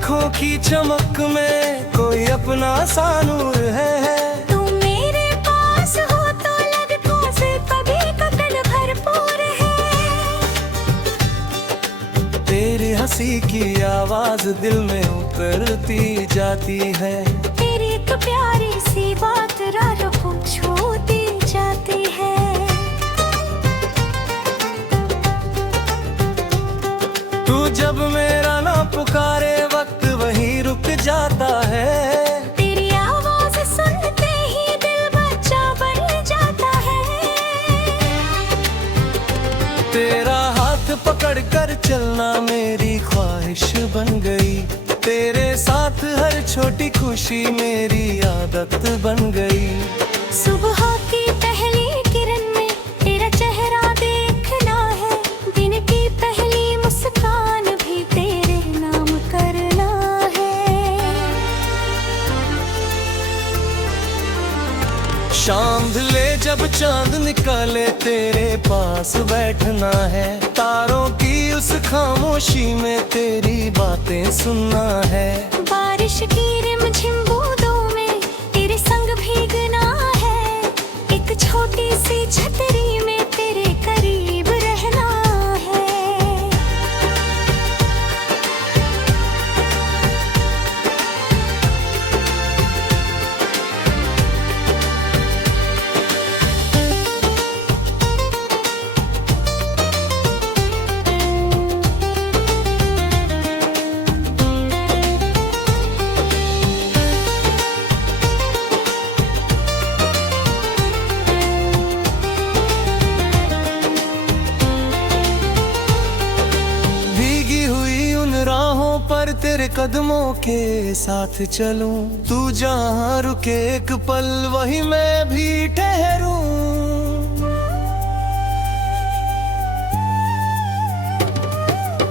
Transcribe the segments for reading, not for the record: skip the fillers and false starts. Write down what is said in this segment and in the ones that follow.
आँखों की चमक में कोई अपना सा नूर है। तू मेरे पास हो तो लगता से कभी कतन भरपूर है। तेरी हंसी की आवाज दिल में उतरती जाती है। तेरी तो प्यारी सी बात राह को छूती जाती है। तू जब मेरा ना पुकारे वक्त वहीं रुक जाता है। तेरी आवाज सुनते ही दिल बच्चा बन जाता है। तेरा हाथ पकड़ कर चलना मेरी ख्वाहिश बन गई। तेरे साथ हर छोटी खुशी मेरी आदत बन गई। सुबह की पहली किरण में तेरा चेहरा देखना है। दिन की पहली मुस्कान भी तेरे नाम करना है। शाम ढले जब चांद निकाले तेरे पास बैठना है। तारों की उस खामोशी में तेरी बातें सुनना है। बारिश की रिमझिम बूंदों में तेरे संग भीगना है। एक छोटी सी छतरी में तेरे करीब रहना है। पर तेरे कदमों के साथ चलूं। तू जहां रुके एक पल वहीं मैं भी ठहरूं।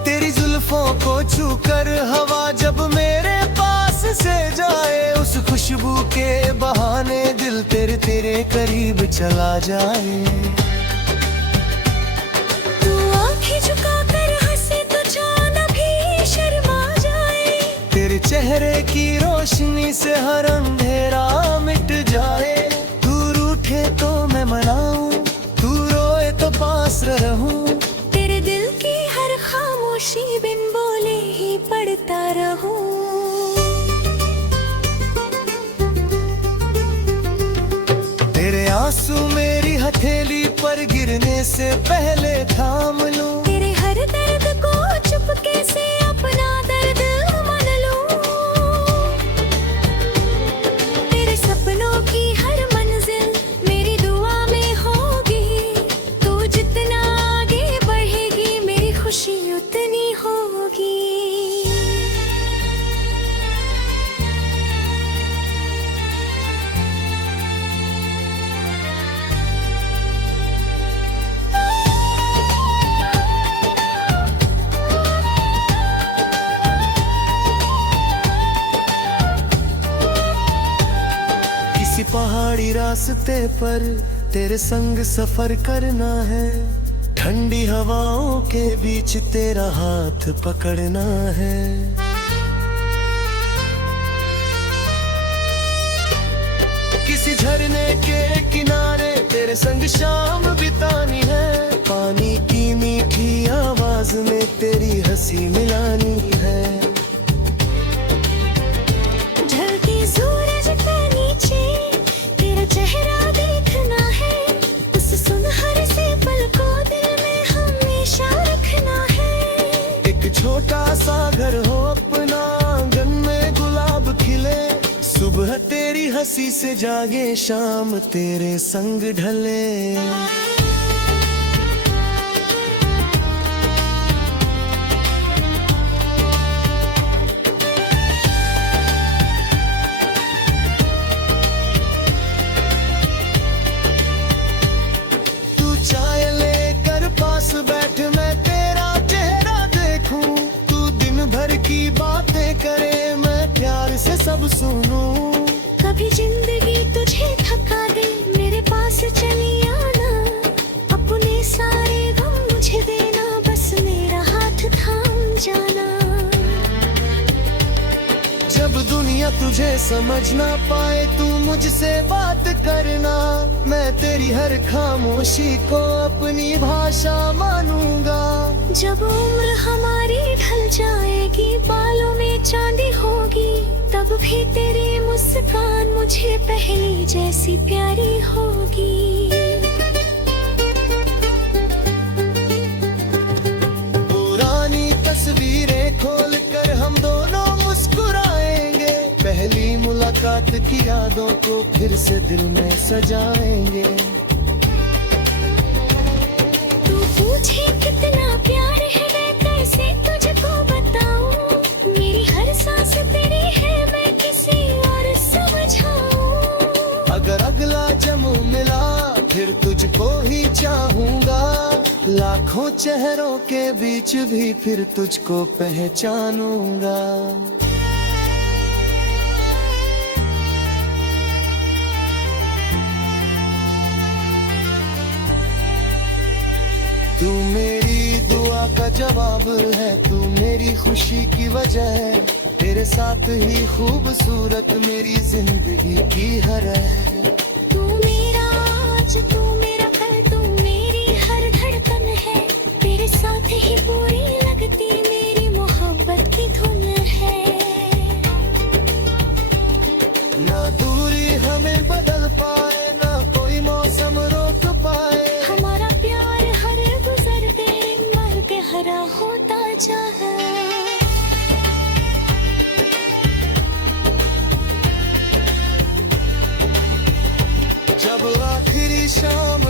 तेरी जुल्फों को छूकर हवा जब मेरे पास से जाए। उस खुशबू के बहाने दिल तेरे तेरे करीब चला जाए। तू आंखें झुकाकर हंसे तो जान भी शर्मा जाए। तेरे चेहरे की रोशनी से हर अंधेरा मिट जाए। तू रूठे तो मैं मनाऊं, तू रोए तो पास रहूं। तेरे दिल की हर खामोशी बिन बोले ही पढ़ता रहूं। तेरे आंसू मेरी हथेली पर गिरने से पहले थाम लूं। तेरे हर दर्द को चुपके से अपना दर्द मान लूं। तेरे सपनों की हर मंजिल मेरी दुआ में होगी। तू जितना आगे बढ़ेगी मेरी खुशी उतनी होगी। पहाड़ी रास्ते पर तेरे संग सफर करना है। ठंडी हवाओं के बीच तेरा हाथ पकड़ना है। किसी झरने के किनारे तेरे संग शाम बितानी है। पानी की मीठी आवाज में तेरी हंसी मिलानी है। चेहरा देखना है। उस सुनहरे से पल को दिल में हमेशा रखना है। एक छोटा सा घर हो अपना, आंगन में गुलाब खिले। सुबह तेरी हंसी से जागे, शाम तेरे संग ढले। बैठ मैं तेरा चेहरा देखूं। तू दिन भर की बातें करे, मैं प्यार से सब सुनूं। कभी जिंदगी तुझे थका दे, मेरे पास चली आना। तुझे समझ ना पाए तू मुझसे बात करना, मैं तेरी हर खामोशी को अपनी भाषा मानूंगा। जब उम्र हमारी ढल जाएगी, बालों में चांदी होगी, तब भी तेरी मुस्कान मुझे पहली जैसी प्यारी होगी। पुरानी तस्वीरें खोल कर हम दोनों मुस्कुराएंगे, पहली मुलाकात की यादों को फिर से दिल में सजाएंगे। तू पूछे कितना प्यार है, मैं कैसे तुझको बताऊं, मेरी हर सांस तेरी है, मैं किसी और समझाऊं। अगर अगला जन्म मिला फिर तुझको ही चाहूंगा, लाखों चेहरों के बीच भी फिर तुझको पहचानूंगा। तू मेरी दुआ का जवाब है, तू मेरी खुशी की वजह है, तेरे साथ ही खूबसूरत मेरी जिंदगी की हर है। तू मेरा आज, तू मेरा कल, तू मेरी हर धड़कन है, तेरे साथ ही पूरी लगती मेरी मोहब्बत की धुन है। ना दूरी हमें बदल पाए, ना कोई मौसम रोक पाए, हमारा प्यार हर गुजरते मर गहरा होता जाए। जब आखिरी शाम